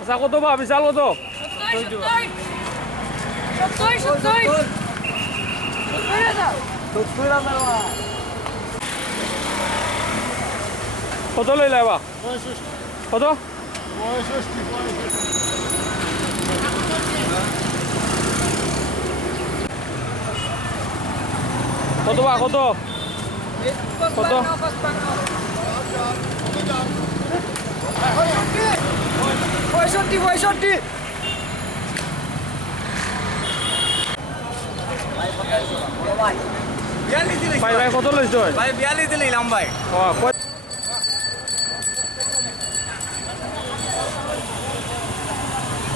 আচ্ছা কত বা বিশাল কত? কত লইলা এবার? কত? কত বা কত? কত? পঁয়ষট্টি পঁয়ষট্টি ভাই ভাই কত লইছ? ভাই 42 দিলে নিলাম ভাই।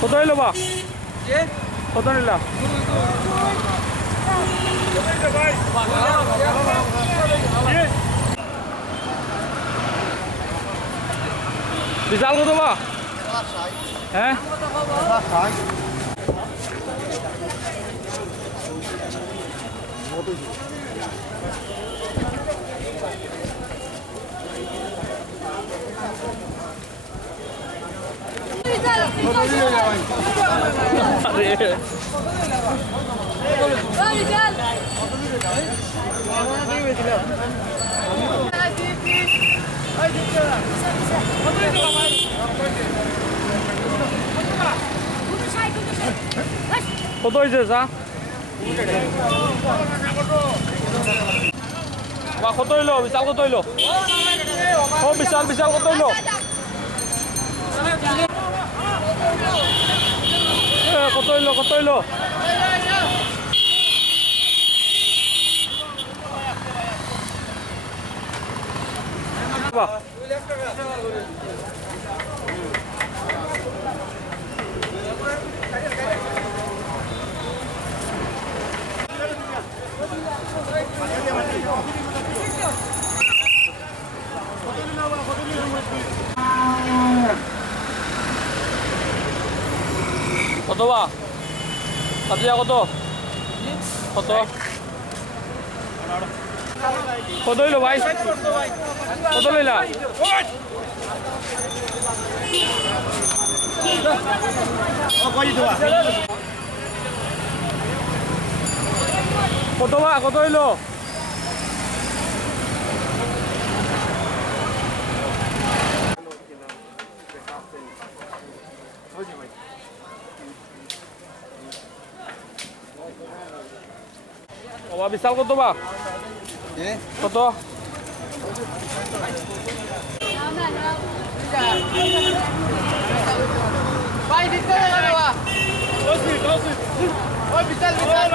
কত হইল বা? কত নিলা? বিশাল কত বা? হ্যাঁ কত হয়েছে চা? বা কত হইলো? বিশাল কত হইলো? ও বিশাল বিশাল কত হইলো? কত হইলো কত হইলো? বাহ কত বা? কাটিয়া কত? কত? কত হইলো ভাই? কত লইলা? কত বা? কত হইলো? বাবা বিশাল কত বা? কত? ভাই দিতে হবে বাবা। 10 10 ওই বিশাল বিশাল